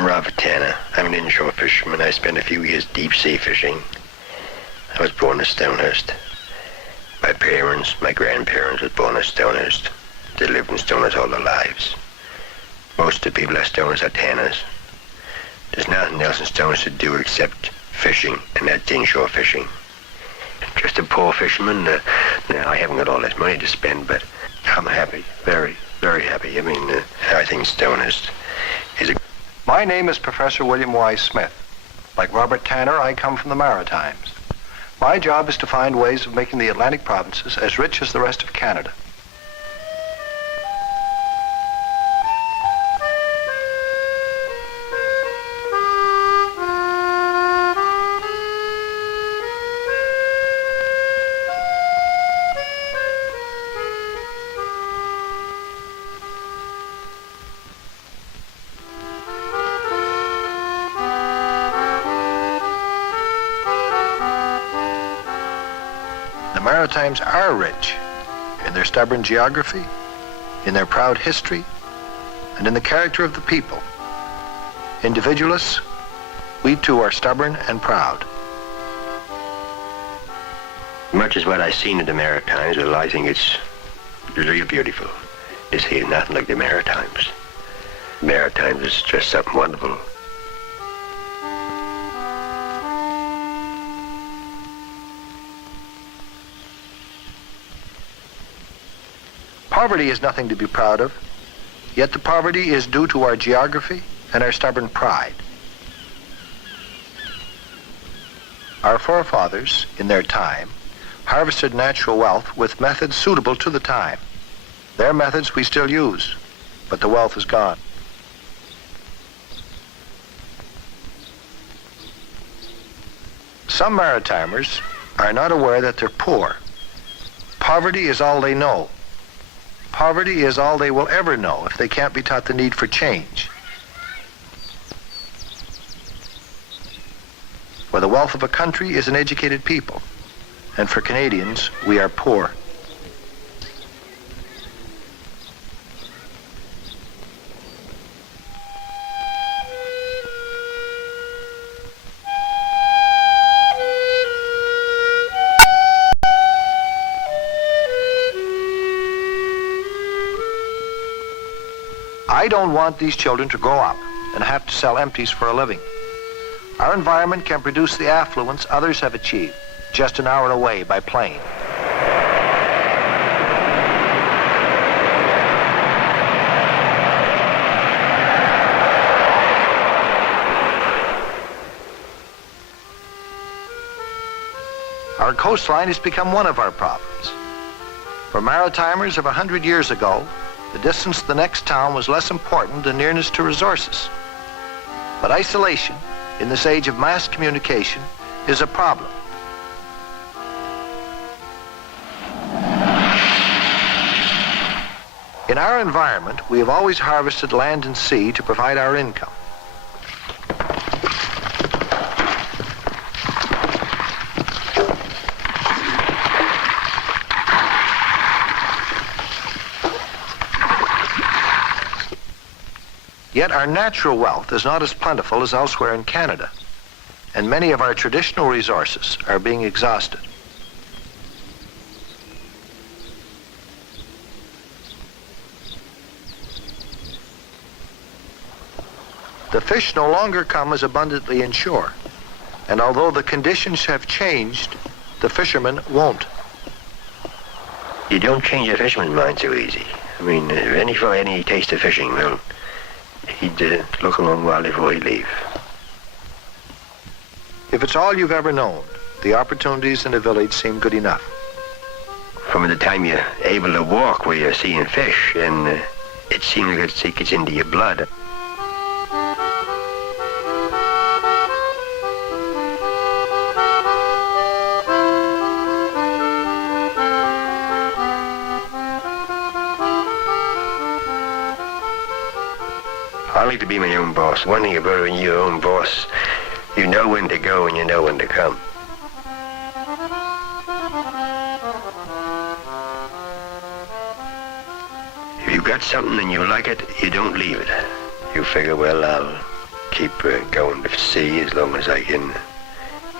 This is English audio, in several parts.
I'm Robert Tanner. I'm an inshore fisherman. I spent a few years deep sea fishing. I was born at Stonehurst. My parents, my grandparents were born at Stonehurst. They lived in Stonehurst all their lives. Most of the people at Stonehurst are tanners. There's nothing else in Stonehurst to do except fishing, and that's inshore fishing. Just a poor fisherman. I haven't got all this money to spend, but I'm happy. Very, very happy. I mean, I think Stonehurst is a... My name is Professor William Y. Smith. Like Robert Tanner, I come from the Maritimes. My job is to find ways of making the Atlantic provinces as rich as the rest of Canada. The Maritimes are rich in their stubborn geography, in their proud history, and in the character of the people. Individualists, we too are stubborn and proud. Much as what I've seen of the Maritimes, well, I think it's real beautiful. This here is nothing like the Maritimes. Maritimes is just something wonderful. Poverty is nothing to be proud of, yet the poverty is due to our geography and our stubborn pride. Our forefathers, in their time, harvested natural wealth with methods suitable to the time. Their methods we still use, but the wealth is gone. Some Maritimers are not aware that they're poor. Poverty is all they know. Poverty is all they will ever know if they can't be taught the need for change. For the wealth of a country is an educated people, and for Canadians, we are poor. I don't want these children to grow up and have to sell empties for a living. Our environment can produce the affluence others have achieved, just an hour away by plane. Our coastline has become one of our problems. For Maritimers of 100 years ago, the distance to the next town was less important than nearness to resources. But isolation, in this age of mass communication, is a problem. In our environment, we have always harvested land and sea to provide our income. Yet our natural wealth is not as plentiful as elsewhere in Canada, and many of our traditional resources are being exhausted. The fish no longer come as abundantly inshore, and although the conditions have changed, the fishermen won't. You don't change a fisherman's mind so easy. I mean, if any taste of fishing, well, he'd look a long while before he'd leave. If it's all you've ever known, the opportunities in a village seem good enough. From the time you're able to walk where you're seeing fish, and it seems like it gets into your blood. I like to be my own boss. One thing about being your own boss, you know when to go and you know when to come. If you've got something and you like it, you don't leave it. You figure, well, keep going to sea as long as I can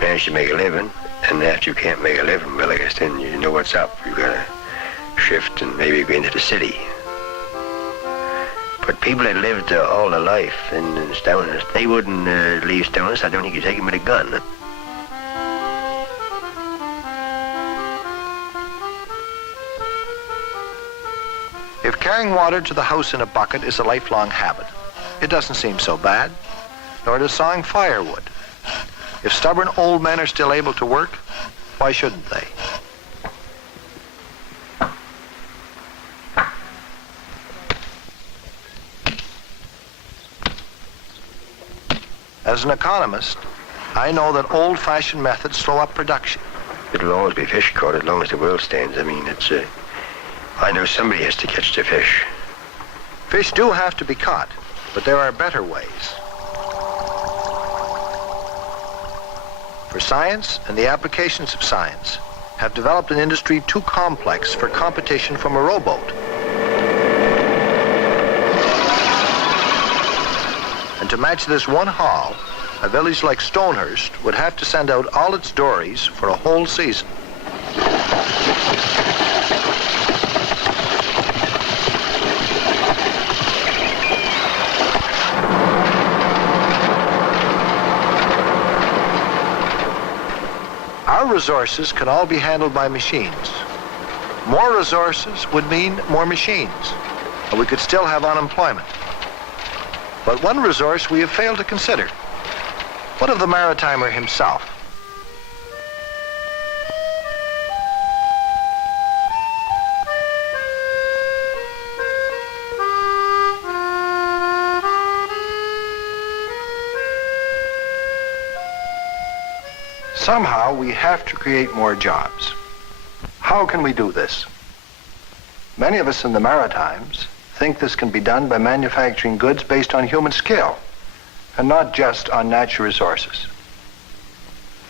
manage to make a living. And after you can't make a living, well, I guess then you know what's up. You've got to shift and maybe go into the city. But people that lived all their life in Stowners, they wouldn't leave Stowners. I don't think you take them with a gun. If carrying water to the house in a bucket is a lifelong habit, it doesn't seem so bad, nor does sawing firewood. If stubborn old men are still able to work, why shouldn't they? As an economist, I know that old-fashioned methods slow up production. It'll always be fish caught as long as the world stands. I mean, I know somebody has to catch the fish. Fish do have to be caught, but there are better ways. For science and the applications of science have developed an industry too complex for competition from a rowboat. And to match this one haul, a village like Stonehurst would have to send out all its dories for a whole season. Our resources can all be handled by machines. More resources would mean more machines, and we could still have unemployment. But one resource we have failed to consider. What of the maritimer himself? Somehow we have to create more jobs. How can we do this? Many of us in the Maritimes think this can be done by manufacturing goods based on human skill and not just on natural resources.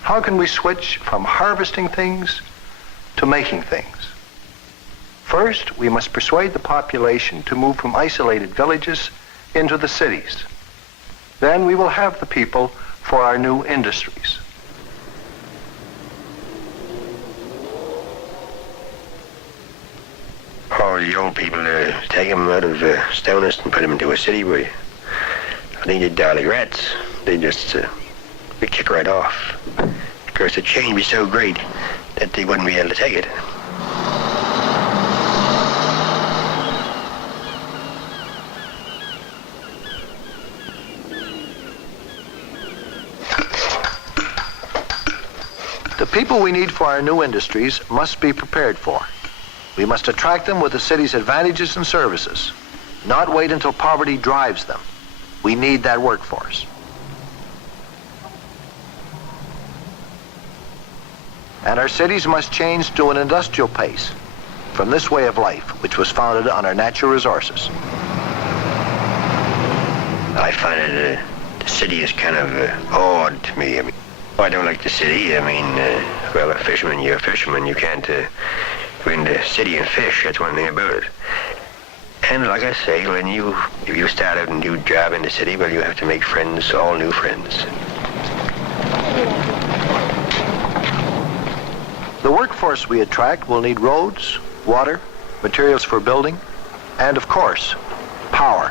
How can we switch from harvesting things to making things? First, we must persuade the population to move from isolated villages into the cities. Then we will have the people for our new industries. Or the old people take them out of Stowners and put them into a city where I think they'd die like rats. They just they kick right off. Because the change would be so great that they wouldn't be able to take it. The people we need for our new industries must be prepared for. We must attract them with the city's advantages and services, not wait until poverty drives them. We need that workforce. And our cities must change to an industrial pace from this way of life, which was founded on our natural resources. I find it, the city is kind of odd to me. I mean, I don't like the city. I mean, well, a fisherman, you're a fisherman. You can't go in the city and fish. That's one thing about it. And like I say, if you start out a new job in the city, well, you have to make friends, all new friends. The workforce we attract will need roads, water, materials for building, and of course, power.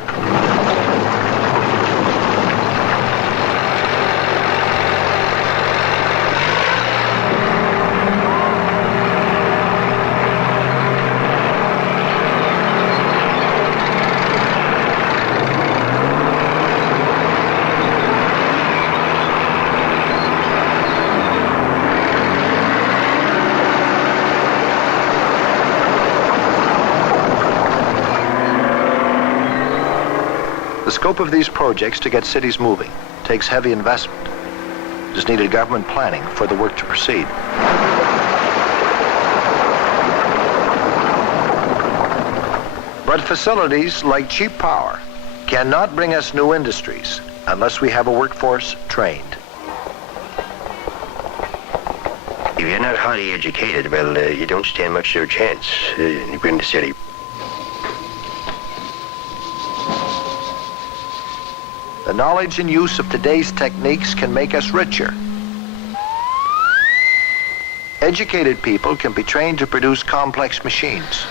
The scope of these projects to get cities moving takes heavy investment. There's needed government planning for the work to proceed. But facilities like cheap power cannot bring us new industries unless we have a workforce trained. If you're not highly educated, well, you don't stand much of a chance in the city. The knowledge and use of today's techniques can make us richer. Educated people can be trained to produce complex machines.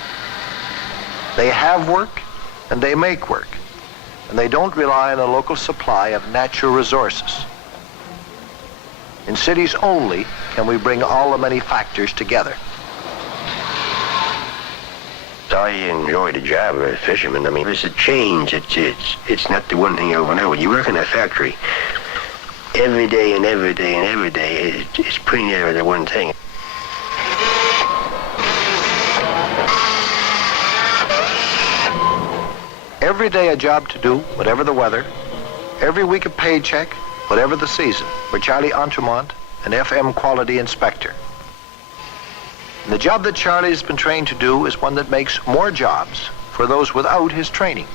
They have work and they make work, and they don't rely on a local supply of natural resources. In cities only can we bring all the many factors together. I enjoy the job of a fisherman. I mean, there's a change. It's not the one thing over and over. You work in a factory every day and every day and every day. It's pretty near the one thing. Every day a job to do, whatever the weather. Every week a paycheck, whatever the season. For Charlie Entremont, an FM quality inspector. And the job that Charlie has been trained to do is one that makes more jobs for those without his training.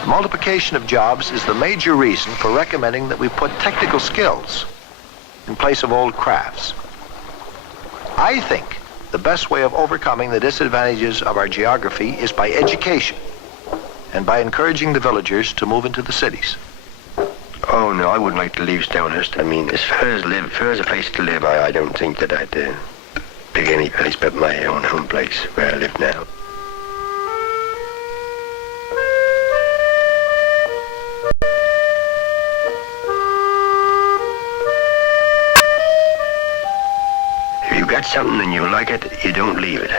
The multiplication of jobs is the major reason for recommending that we put technical skills in place of old crafts. I think the best way of overcoming the disadvantages of our geography is by education and by encouraging the villagers to move into the cities. Oh, no, I wouldn't like to leave Stonehurst. I mean, as far as a place to live, I don't think that I'd pick any place but my own home place where I live now. If you've got something and you like it, you don't leave it.